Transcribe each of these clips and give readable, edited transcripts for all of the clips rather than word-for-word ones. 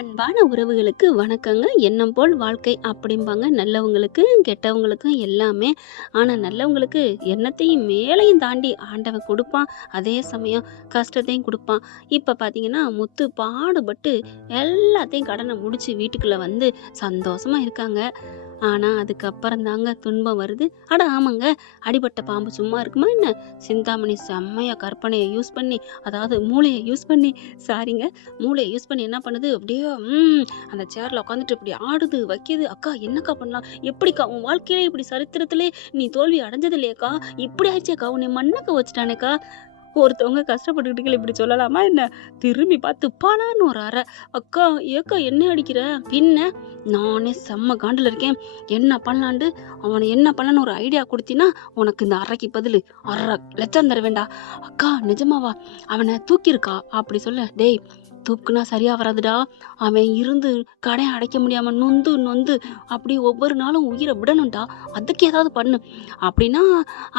அன்பான உறவுகளுக்கு வணக்கங்க. எண்ணம் போல் வாழ்க்கை அப்படிம்பாங்க. நல்லவங்களுக்கு கெட்டவங்களுக்கும் எல்லாமே. ஆனால் நல்லவங்களுக்கு எண்ணத்தையும் மேலையும் தாண்டி ஆண்டவன் கொடுப்பான். அதே சமயம் கஷ்டத்தையும் கொடுப்பான். இப்போ பார்த்தீங்கன்னா முத்து பாடுபட்டு எல்லாத்தையும் கடனை முடிச்சு வீட்டுக்குள்ளே வந்து சந்தோஷமாக இருக்காங்க. ஆனால் அதுக்கப்புறம் தாங்க துன்பம் வருது. ஆமாங்க, அடிபட்ட பாம்பு சும்மா இருக்குமா என்ன? சிந்தாமணி செம்மையாக கற்பனையை யூஸ் பண்ணி, அதாவது மூளையை யூஸ் பண்ணி, சாரிங்க, மூளையை யூஸ் பண்ணி என்ன பண்ணுது, அப்படியே அந்த சேரில் உட்காந்துட்டு இப்படி ஆடுது வைக்கிது. அக்கா என்னக்கா பண்ணலாம், எப்படிக்கா உன் வாழ்க்கையிலே இப்படி சரித்திரத்திலே நீ தோல்வி அடைஞ்சது இல்லையாக்கா, இப்படி ஆயிடுச்சேக்கா, உன்னை மண்ணக்க வச்சுட்டானேக்கா. ஒருத்தவங்க கஷ்டப்பட்டுக்கிட்டு இப்படி சொல்லலாமா என்ன? திரும்பி பார்த்து பாலான்னு ஒரு அறை. அக்கா ஏக்கா என்ன அடிக்கிற? பின்ன நானே செம்ம காண்டில் இருக்கேன், என்ன பண்ணலான்ட்டு. அவனை என்ன பண்ணலான்னு ஒரு ஐடியா கொடுத்தினா உனக்கு இந்த அறைக்கு பதில் 1,00,000 தர வேண்டா. அக்கா நிஜமாவா? அவனை தூக்கியிருக்கா அப்படி சொல்ல. டேய், தூக்குனா சரியா வராதுடா. அவன் இருந்து கடை அடைக்க முடியாம நொந்து நொந்து அப்படி ஒவ்வொரு நாளும் உயிரை விடணும்டா. அதுக்கு ஏதாவது பண்ணு அப்படின்னா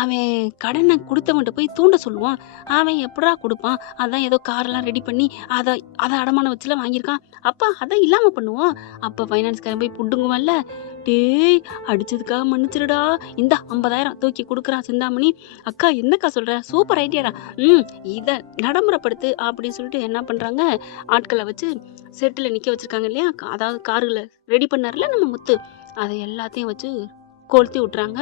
அவன் கடனை கொடுத்தவன்ட்ட போய் தூண்ட சொல்லுவான். அவன் எப்படா கொடுப்பான்? அதான் ஏதோ காரெல்லாம் ரெடி பண்ணி அதை அடமான வச்சுலாம் வாங்கியிருக்கான். அப்பா அதான் இல்லாம பண்ணுவோம். அப்ப ஃபைனான்ஸ்காரன் போய் புடுங்குவான்ல. டேய், அடிச்சதுக்காக மன்னிச்சிருடா, இந்த 50,000 தூக்கி கொடுக்குறான் சிந்தாமணி. அக்கா என்னக்கா சொல்ற? சூப்பர் ஐடியாடா. இதை நடைமுறைப்படுத்து அப்படின்னு சொல்லிட்டு என்ன பண்றாங்க, ஆட்களை வச்சு செட்டில் நிக்க வச்சிருக்காங்க இல்லையா, அதாவது காருகளை ரெடி பண்ணார்ல நம்ம முத்து, அதை எல்லாத்தையும் வச்சு கொளுத்தி விட்டுறாங்க.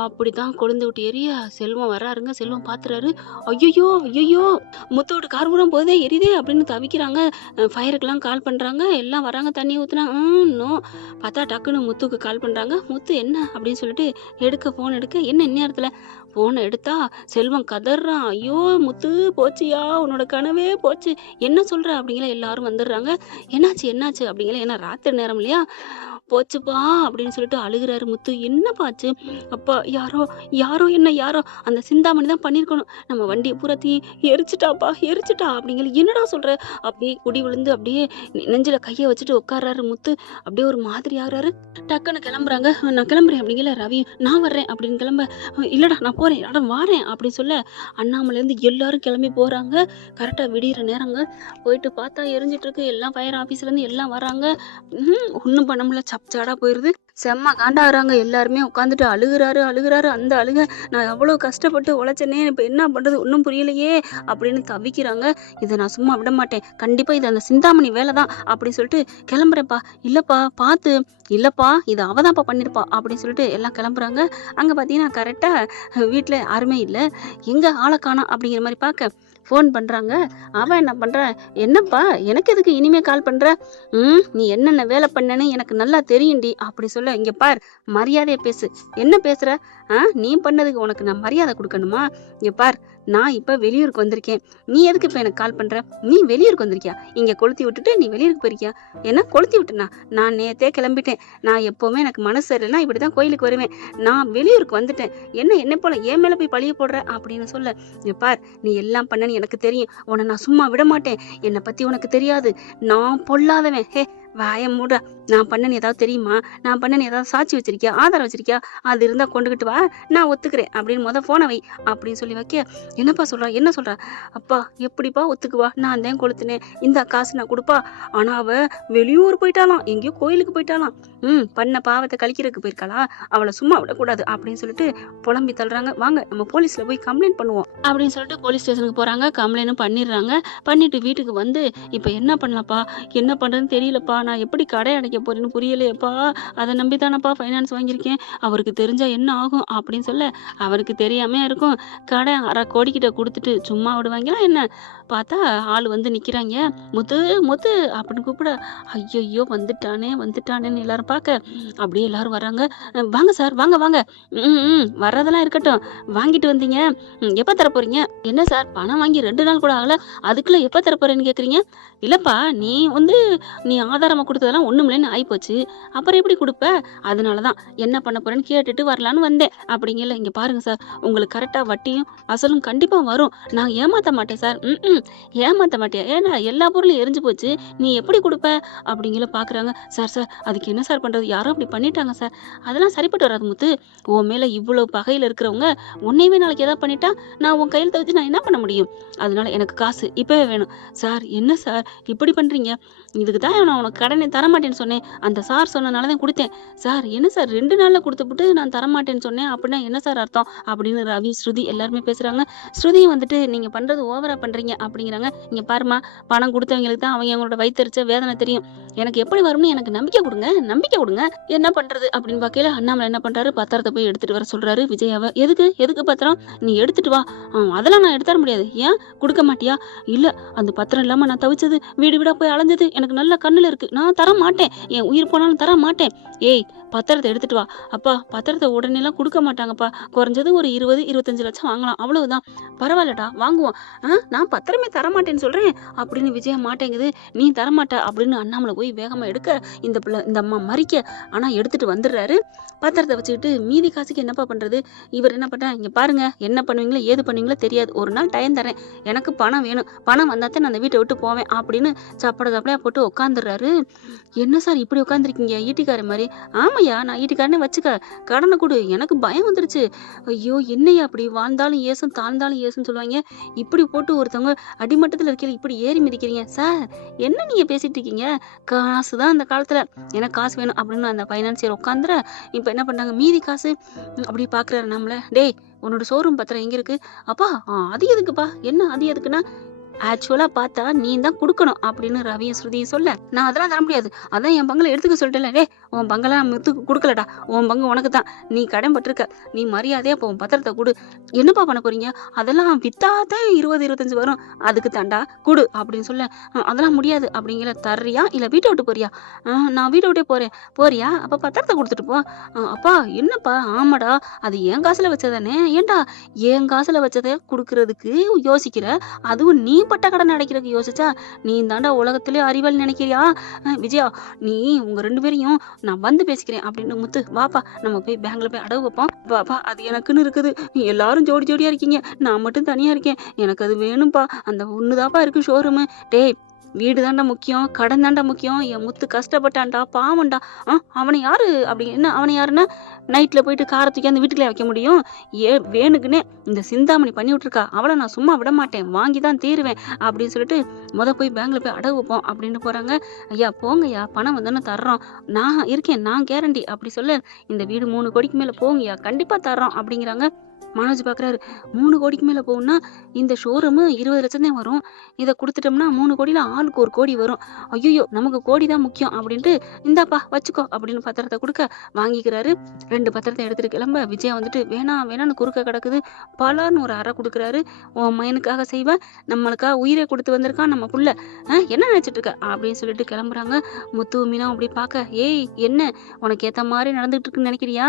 அப்படிதான் கொழுந்து விட்டு எரிய செல்வம் வர்றாருங்க. செல்வம் பாத்துறாரு. ஐயோ ஐயோ, முத்தோட கார் பூரா போதே எரியுதே அப்படின்னு தவிக்கிறாங்க. ஃபயருக்கெல்லாம் கால் பண்றாங்க. எல்லாம் வராங்க, தண்ணி ஊத்துனாங்க. பார்த்தா டக்குன்னு முத்துக்கு கால் பண்றாங்க. முத்து என்ன அப்படின்னு சொல்லிட்டு ஃபோன் எடுக்க, என்ன இந்நேரத்துல ஃபோனை எடுத்தா செல்வம் கதறான். ஐயோ முத்து, போச்சியா, உன்னோட கனவே போச்சு, என்ன சொல்ற அப்படிங்கிற. எல்லாரும் வந்துடுறாங்க. என்னாச்சு அப்படிங்கிற. ஏன்னா ராத்திரி நேரம் இல்லையா, போச்சுப்பா அப்படின்னு சொல்லிட்டு அழுகிறாரு முத்து. என்னப்பாச்சு? அப்பா யாரோ அந்த சிந்தாமணி தான் பண்ணியிருக்கணும், நம்ம வண்டியை பூராத்தையும் எரிச்சிட்டா அப்படிங்கிற. என்னடா சொல்ற? அப்படியே குடி விழுந்து அப்படியே நெஞ்சில கையை வச்சுட்டு உட்கார்றாரு முத்து. அப்படியே ஒரு மாதிரி ஆகுறாரு. டக்குன்னு கிளம்புறாங்க. நான் கிளம்புறேன் அப்படிங்கிற. ரவி நான் வர்றேன் அப்படின்னு கிளம்ப. இல்லடா நான் போறேன், வாரேன் அப்படின்னு சொல்ல அண்ணாமலேருந்து எல்லாரும் கிளம்பி போறாங்க. கரெக்டா விடிகிற நேரங்க. போயிட்டு பார்த்தா எரிஞ்சிட்டு இருக்கு. எல்லாம் ஃபயர் ஆபீஸ்ல இருந்து எல்லாம் வராங்க. ஒன்றும் பண்ண முடியல, சப்சாடா போயிருது. செம்ம காண்டாகிறாங்க. எல்லாருமே உட்காந்துட்டு அழுகுறாரு. அந்த அழுக, நான் எவ்வளோ கஷ்டப்பட்டு உழைச்சனே, இப்போ என்ன பண்ணுறது ஒன்றும் புரியலையே அப்படின்னு தவிக்கிறாங்க. இதை நான் சும்மா விட மாட்டேன், கண்டிப்பாக இது அந்த சிந்தாமணி வேலை தான் அப்படின்னு சொல்லிட்டு கிளம்புறேன்ப்பா. இல்லைப்பா பார்த்து, இல்லைப்பா இது அவதான்ப்பா பண்ணியிருப்பா அப்படின்னு சொல்லிட்டு எல்லாம் கிளம்புறாங்க. அங்கே பார்த்தீங்கன்னா கரெக்டாக வீட்டில் யாருமே இல்லை. எங்கே ஆளை காணோம் அப்படிங்கிற மாதிரி பார்க்க ஃபோன் பண்ணுறாங்க. அவன் என்ன பண்ணுற, என்னப்பா எனக்கு எதுக்கு இனிமே கால் பண்ணுற? நீ என்னென்ன வேலை பண்ணேன்னு எனக்கு நல்லா தெரியும்டி அப்படி சொல்ல. இங்கே பார், மரியாதையை பேசு. என்ன பேசுகிற? நீ பண்ணதுக்கு உனக்கு நான் மரியாதை கொடுக்கணுமா? இங்கே பார், நான் இப்போ வெளியூருக்கு வந்திருக்கேன், நீ எதுக்கு இப்போ எனக்கு கால் பண்ணுற? நீ வெளியூருக்கு வந்திருக்கியா? இங்கே கொளுத்தி விட்டுட்டு நீ வெளியூருக்கு போயிருக்கியா? என்ன கொளுத்தி விட்டுனா? நான் நேற்றே கிளம்பிட்டேன். நான் எப்போவுமே எனக்கு மனசு சரியில்லைனா இப்படி தான் கோயிலுக்கு வருவேன். நான் வெளியூருக்கு வந்துட்டேன். என்ன போல என் மேலே போய் பழிய போடுற அப்படின்னு சொல்ல. இங்கே பார், நீ எல்லாம் பண்ணன்னு எனக்கு தெரியும், உன்னை நான் சும்மா விட மாட்டேன். என்னை பற்றி உனக்கு தெரியாது, நான் பொல்லாதவன். வாய மூடா. நான் பண்ணனு ஏதாவது தெரியுமா? நான் பண்ணனு ஏதாவது சாட்சி வச்சிருக்கியா, ஆதாரம் வச்சிருக்கியா? அது இருந்தா கொண்டுகிட்டு வா, நான் ஒத்துக்கிறேன் அப்படின்னு போனை வை அப்படின்னு சொல்லி வைக்க. என்னப்பா சொல்றா, என்ன சொல்றா? அப்பா எப்படிப்பா ஒத்துக்குவா? நான் தான் கொளுத்துனேன், இந்த காசு நான் கொடுப்பா. ஆனா அவ வெளியூர் போயிட்டாலாம், எங்கேயோ கோயிலுக்கு போயிட்டாலாம். பண்ண பாவத்தை கழிக்கிறதுக்கு போயிருக்காளா, அவளை சும்மா விடக்கூடாது அப்படின்னு சொல்லிட்டு புலம்பி தள்ளுறாங்க. வாங்க நம்ம போலீஸ்ல போய் கம்ப்ளைண்ட் பண்ணுவோம் அப்படின்னு சொல்லிட்டு போலீஸ் ஸ்டேஷனுக்கு போறாங்க. கம்ப்ளைண்ட்டும் பண்ணிடுறாங்க. பண்ணிட்டு வீட்டுக்கு வந்து இப்ப என்ன பண்ணலாப்பா, என்ன பண்றதுன்னு தெரியலப்பா, நான் எப்படி கடை அடைக்க போறேன்னு புரியலையப்பா, அதை நம்பி தானப்பா ஃபைனான்ஸ் வாங்கியிருக்கேன், அவருக்கு தெரிஞ்சா என்ன ஆகும் அப்படின்னு சொல்ல. அவருக்கு தெரியாம இருக்கும். கடை 1/2 கோடிக்கிட்ட கொடுத்துட்டு சும்மா விடுவாங்களா என்ன? பார்த்தா ஆள் வந்து நிக்கிறாங்க. முத்து அப்படின்னு கூப்பிட. ஐயோ வந்துட்டானேன்னு எல்லாரும் பார்க்க அப்படியே எல்லாரும் வர்றாங்க. வாங்க சார், வாங்க. வர்றதெல்லாம் இருக்கட்டும், வாங்கிட்டு வந்தீங்க, எப்போ தர போறீங்க? என்ன சார் பணம் வாங்கி 2 நாள் கூட ஆகல, அதுக்குள்ள எப்போ தர போறேன்னு கேட்குறீங்க? இல்லப்பா, நீ ஆதாரம் இல்லாதரமா கொடுத்ததெல்லாம் ஒண்ணுமில்லைன்னு ஆயிப்போச்சு. அப்புறம் எப்படி கொடுப்ப? அதனாலதான் என்ன பண்ண போறேன்னு கேட்டுட்டு வரலான்னு வந்தேன் அப்படிங்கல. இங்க பாருங்க சார், உங்களுக்கு கரெக்டா வட்டியும் அசலும் கண்டிப்பா வரும். நான் ஏமாத்த மாட்டேன் சார். ஏமாத்த மாட்டேன். ஏன்னா எல்லா பொருளும் எரிஞ்சு போச்சு, நீ எப்படி கொடுப்ப அப்படிங்கல பாக்குறாங்க. சார் சார் அதுக்கு என்ன சார் பண்றது? யாரோ அப்படி பண்ணிட்டாங்க சார். அதெல்லாம் சரிப்பட்டு வராது முத்து. உன் மேல இவ்வளவு பகையில இருக்கிறவங்க உன்னையவே நாளைக்கு ஏதாவது பண்ணிட்டா நான் உன் கையில் தவிச்சு நான் என்ன பண்ண முடியும்? அதனால எனக்கு காசு இப்பவே வேணும். சார் என்ன சார் இப்படி பண்றீங்க? இதுக்கு தான் நான் உனக்கு கடனை தரமாட்டேன்னு சொன்னேன். அந்த சார் சொன்னனால தான் கொடுத்தேன். சார் என்ன சார் 2 நாள்ல கொடுத்துப்புட்டு நான் தரமாட்டேன்னு சொன்னேன் அப்படின்னா என்ன சார் அர்த்தம்? அப்படின்னு ரவி, ஸ்ருதி எல்லாருமே பேசுறாங்க. ஸ்ருதியும் வந்துட்டு நீங்க பண்றது ஓவரா பண்றீங்க அப்படிங்கிறாங்க. இங்க பாருமா, பணம் கொடுத்தவங்களுக்கு தான் அவங்க அவங்களோட வயித்தெரிச்ச வேதனை தெரியும். எனக்கு எப்படி வரும்னு எனக்கு நம்பிக்கை கொடுங்க, நம்பிக்கை கொடுங்க. என்ன பண்றது அப்படின்னு பார்க்கல அண்ணாமலை என்ன பண்றாரு, பத்திரத்தை போய் எடுத்துட்டு வர சொல்றாரு விஜயாவை. எதுக்கு பத்திரம்? நீ எடுத்துட்டு வா. அதெல்லாம் நான் எடுத்து தர முடியாது. ஏன் கொடுக்க மாட்டியா? இல்ல, அந்த பத்திரம் இல்லாம நான் தவிச்சது, வீடு வீடா போய் அலைஞ்சது எனக்கு நல்ல கண்ணுல இருக்கு. நான் தர மாட்டேன். என் உயிர் போனாலும் தர மாட்டேன். ஏய் பத்திரத்தை எடுத்துட்டு வா. அப்பா பத்திரத்தை உடனே எல்லாம் கொடுக்க மாட்டாங்கப்பா. குறைஞ்சது ஒரு 20-25 லட்சம் வாங்கலாம், அவ்வளவுதான். பரவாயில்லடா வாங்குவோம். நான் பத்திரமே தரமாட்டேன்னு சொல்றேன் அப்படின்னு விஜயா மாட்டேங்குது. நீ தரமாட்ட அப்படின்னு அண்ணாமலை போய் வேகமா எடுக்க இந்த அம்மா மறிக்க. ஆனா எடுத்துட்டு வந்துடுறாரு. பத்திரத்தை வச்சுக்கிட்டு மீதி காசுக்கு என்னப்பா பண்றது? இவர் என்ன பண்றா, இங்க பாருங்க, என்ன பண்ணுவீங்களோ ஏது பண்ணுவீங்களோ தெரியாது, ஒரு நாள் டைம் தரேன், எனக்கு பணம் வேணும், பணம் வந்தாத்தான் நான் அந்த வீட்டை விட்டு போவேன் அப்படின்னு சப்படையா போட்டு உட்காந்துடுறாரு. என்ன சார் இப்படி உட்காந்துருக்கீங்க ஈட்டிக்கார மாதிரி? ஆமையா, நான் ஈட்டிக்காரனே வச்சுக்க, கடனை கொடு. எனக்கு பயம் வந்துருச்சு. ஐயோ என்னையா அப்படி வாழ்ந்தாலும் ஏசும் தாழ்ந்தாலும் ஏசுன்னு சொல்லுவாங்க, இப்படி போட்டு ஒருத்தவங்க அடிமட்டத்துல இருக்கிற இப்படி ஏறி மிதிக்கிறீங்க. சார் என்ன நீங்க பேசிட்டு இருக்கீங்க? காசுதான் அந்த காலத்துல, எனக்கு காசு வேணும் அப்படின்னு அந்த பைனான்சியர் உட்காந்துற. இப்ப என்ன பண்றாங்க, மீதி காசு அப்படி பாக்குறாரு நம்மள. டேய் உன்னோட ஷோரூம் பத்திரம் எங்க இருக்கு? அப்பா அது எதுக்குப்பா? என்ன அது எதுக்குன்னா, ஆக்சுவலா பார்த்தா நீ தான் கொடுக்கணும் அப்படின்னு ரவியும் ஸ்ருதியும் சொல்ல, நான் அதெல்லாம் தர முடியாது, அதான் என் பங்களை எடுத்துக்க சொல்லிட்டேன். டே உன் பங்கெல்லாம் முத்துக்கு கொடுக்கலடா, உன் பங்கு உனக்கு தான், நீ கடன் பட்டிருக்க, நீ மரியாதையா இப்போ உன் பத்திரத்தை கொடு. என்னப்பா பண்ண போறீங்க? அதெல்லாம் வித்தாதான் 20-25 வரும், அதுக்கு தாண்டா கொடு அப்படின்னு சொல்ல. அதெல்லாம் முடியாது அப்படிங்கிற. தர்றியா இல்ல வீட்டை விட்டு போறியா? நான் வீட்டை விட்டே போறேன். போறியா? அப்ப பத்திரத்தை கொடுத்துட்டு போ. அப்பா என்னப்பா? ஆமாடா, அது என் காசுல வச்சதானே. ஏன்டா என் காசுல வச்சதை கொடுக்கறதுக்கு யோசிக்கிற? அதுவும் நீ பட்ட கடன் அடைக்கிறதுக்கு யோசிச்சா நீ தாண்டா உலகத்திலே அறிவாளி நினைக்கிறியா? விஜயா, நீ உங்க 2 பேரையும் நான் வந்து பேசிக்கிறேன் அப்படின்னு. முத்து வாப்பா, நம்ம போய் பேங்க்ல போய் அடகு வைப்போம். பாப்பா அது எனக்குன்னு இருக்குது, எல்லாரும் ஜோடி ஜோடியா இருக்கீங்க, நான் மட்டும் தனியா இருக்கேன், எனக்கு அது வேணும்பா. அந்த ஒண்ணுதாப்பா இருக்கு ஷோரூமு. டேய் வீடு தாண்டா முக்கியம், கடன் தாண்டா முக்கியம். என் முத்து கஷ்டப்பட்டான்டா, பாவம்டா. அவனை யாரு அப்படி என்ன? அவனை யாருன்னா நைட்ல போயிட்டு காரை தூக்கி அந்த வீட்டுக்குள்ளே வைக்க முடியும்? வேணுக்குன்னே இந்த சிந்தாமணி பண்ணி விட்டுருக்கா, அவளை நான் சும்மா விட மாட்டேன், வாங்கிதான் தீருவேன் அப்படின்னு சொல்லிட்டு போய் பேங்க்ல போய் அடகு வைப்போம் அப்படின்னு போறாங்க. ஐயா போங்கய்யா, பணம் வந்தானே தர்றோம், நான் இருக்கேன், நான் கேரண்டி அப்படி சொல்ல. இந்த வீடு 3 கோடிக்கு மேல போங்கய்யா, கண்டிப்பா தர்றோம் அப்படிங்கிறாங்க. மனோஜ் பாக்குறாரு, 3 கோடிக்கு மேல போகும்னா இந்த ஷோரூம் 20 லட்சம் தான் வரும், இதை கொடுத்துட்டோம்னா 3 கோடியில ஆளுக்கு 1 கோடி வரும். ஐயோ நமக்கு கோடி தான் முக்கியம் அப்படின்ட்டு, இந்தாப்பா வச்சுக்கோ அப்படின்னு பத்திரத்தை கொடுக்க வாங்கிக்கிறாரு. 2 பத்திரத்தை எடுத்துட்டு கிளம்ப விஜயா வந்துட்டு வேணான்னு குறுக்க கிடக்குது. பலான்னு ஒரு அறை கொடுக்குறாரு. உன் மயனுக்காக செய்வேன், நம்மளுக்காக உயிரை கொடுத்து வந்திருக்கான் நம்ம புள்ள, என்ன நினைச்சிட்டு இருக்க அப்படின்னு சொல்லிட்டு கிளம்புறாங்க. முத்து மீனா அப்படி பார்க்க, ஏய் என்ன உனக்கு ஏத்த மாதிரி நடந்துட்டு இருக்குன்னு நினைக்கிறியா?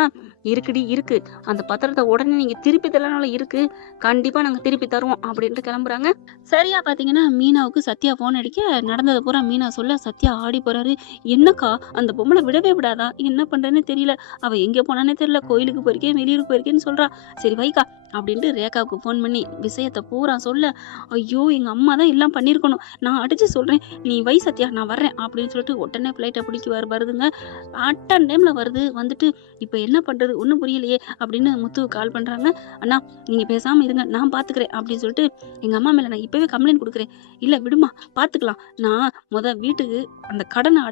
இருக்குடி இருக்கு, அந்த பத்திரத்தை உடனே நீங்க திருப்பி தரனால இருக்கு, கண்டிப்பா நாங்க திருப்பி தருவோம் அப்படின்ட்டு கிளம்புறாங்க. சரியா பாத்தீங்கன்னா மீனாவுக்கு சத்யா போன் அடிக்க நடந்ததை பூரா மீனா சொல்ல சத்யா ஆடி போறாரு. என்னக்கா அந்த பொம்பளை விடவே விடாதா, என்ன பண்றேன்னு தெரியல, அவ எங்க போனானே தெரியல, கோயிலுக்கு போயிருக்கேன் வெளியூருக்கு போயிருக்கேன்னு சொல்றா. சரி வைக்கா அப்படின்ட்டு ரேகாவுக்கு ஃபோன் பண்ணி விஷயத்தை பூரா சொல்ல, ஐயோ எங்க அம்மா தான் எல்லாம் பண்ணியிருக்கணும், நான் அடிச்சு சொல்றேன், நீ வை சத்யா நான் வர்றேன் அப்படின்னு சொல்லிட்டு உடனே ஃப்ளைட்டை பிடிக்க வருதுங்க. அட்டன் டைம்ல வந்துட்டு இப்போ என்ன பண்றது ஒன்றும் புரியலையே அப்படின்னு முத்துவுக்கு கால் பண்றாங்க. அண்ணா நீங்க பேசாம இருங்க, நான் பாத்துக்கிறேன் அப்படின்னு சொல்லிட்டு எங்க அம்மா மேல நான் இப்பவே கம்ப்ளைண்ட் கொடுக்குறேன். இல்ல விடுமா பாத்துக்கலாம், நான் வீட்டுக்கு அந்த கடனை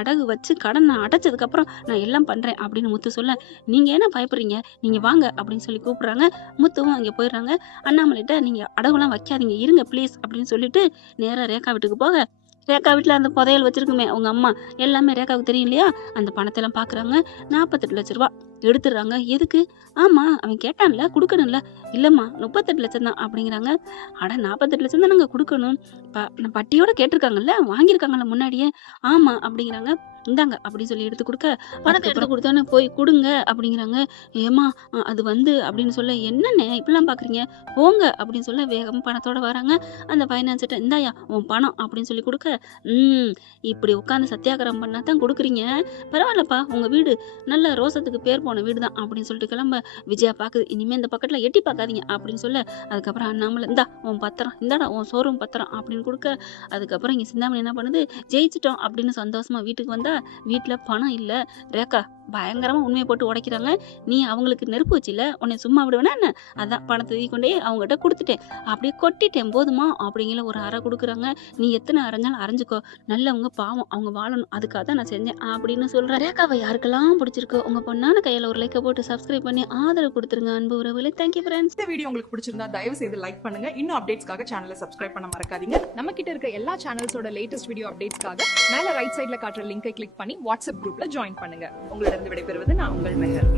அடகு வச்சு கடனை அடைச்சதுக்கு அப்புறம் நான் எல்லாம் பண்றேன் அப்படின்னு முத்து சொல்ல, நீங்க என்ன பயப்படுறீங்க, நீங்க வாங்க அப்படின்னு சொல்லி கூப்பிடுறாங்க. முத்துவும் அங்கே போயிடுறாங்க. அண்ணாமலைகிட்ட நீங்க அடகுலாம் வைக்காதீங்க இருங்க ப்ளீஸ் அப்படின்னு சொல்லிட்டு நேரா ரேகா வீட்டுக்கு போக, ரேகா வீட்டில் அந்த புதையல் வச்சிருக்குமே உங்க அம்மா, எல்லாமே ரேகாவுக்கு தெரியும் இல்லையா, அந்த பணத்தை எல்லாம் பாக்குறாங்க. 48 லட்ச ரூபா எடுத்துடுறாங்க. எதுக்கு? ஆமா அவன் கேட்டான்ல குடுக்கணும்ல. இல்லம்மா 38 லட்சம் தான் அப்படிங்கிறாங்க. அட 48 லட்சம் தானங்க குடுக்கணும். பட்டியோட கேட்டிருக்காங்கல்ல, வாங்கியிருக்காங்கல்ல முன்னாடியே. ஆமா அப்படிங்கிறாங்க. இந்தாங்க அப்படின்னு சொல்லி எடுத்து குடுக்க, பணத்த எடுத்து குடுத்தோனே போய் குடுங்க அப்படிங்கிறாங்க. ஏம்மா அது அப்படின்னு சொல்ல, என்னண்ணே இப்படிலாம் பார்க்குறீங்க? போங்க அப்படின்னு சொல்ல வேகமா பணத்தோட வராங்க. அந்த ஃபைனான்ஸ்ட்ட இந்தாயா உன் பணம் அப்படின்னு சொல்லி குடுக்க, ம் இப்படி உட்காந்து சத்தியாகிரகம் பண்ணா தான் குடுக்குறீங்க. பரவாயில்லப்பா உங்க வீடு நல்ல ரோசத்துக்கு பேர் போன வீடு தான் அப்படின்னு சொல்லிட்டு கிளம்ப விஜயா பாக்குது. இனிமே இந்த பக்கத்துல எட்டி பார்க்காதீங்க அப்படின்னு சொல்ல, அதுக்கப்புறம் அண்ணாமலை இந்தா உன் பத்திரம், இந்தாடா உன் ஷோரூம் பத்திரம் அப்படின்னு கொடுக்க, அதுக்கப்புறம் இங்க சிந்தாமணி என்ன பண்ணுது, ஜெயிச்சிட்டோம் அப்படின்னு சந்தோஷமா வீட்டுக்கு வந்தா வீட்டுல பணம் இல்ல. ரேக்கா பயங்கரமா உண்மையை போட்டு உடைக்கிறாங்க. நீ அவங்களுக்கு நெருப்பு வச்சில, உன்னை சும்மா விடுவேனா என்ன? அதான் பணத்தை தூக்கி கொண்டே அவங்ககிட்ட கொடுத்துட்டேன், அப்படியே கொட்டிட்டேன் போதுமா அப்படிங்கிற ஒரு அறை கொடுக்குறாங்க. நீ எத்தனை அரைஞ்சாலும் அரைஞ்சுக்கோ, நல்லவங்க பாவம் அவங்க வாழணும், அதுக்காக தான் நான் செஞ்சேன் அப்படின்னு சொல்றேன். ரேகாவை யாருக்கெல்லாம் பிடிச்சிருக்கோ உங்க பொண்ணான கையில ஒரு லைக்கை போட்டு சப்ஸ்கிரைப் பண்ணி ஆதரவு கொடுத்துருங்க அன்பு உறவுகளே. Thank you friends. இந்த வீடியோ உங்களுக்கு பிடிச்சிருந்தா தயவு செய்து லைக் பண்ணுங்க. இன்னும் அப்டேட்ஸ்க்காக சேனலை சப்ஸ்கிரைப் பண்ண மறக்காதீங்க. நம்ம கிட்ட இருக்க எல்லா சேனல்ஸோட லேட்டஸ்ட் வீடியோ அப்டேட்ஸ்க்காக மேல ரைட் சைடுல காட்டுற லிங்கை கிளிக் பண்ணி வாட்ஸ்அப் குரூப்ல ஜாயின் பண்ணுங்க. உங்களிடம் விடைபெறுவது நான் உங்கள் மெஹர்.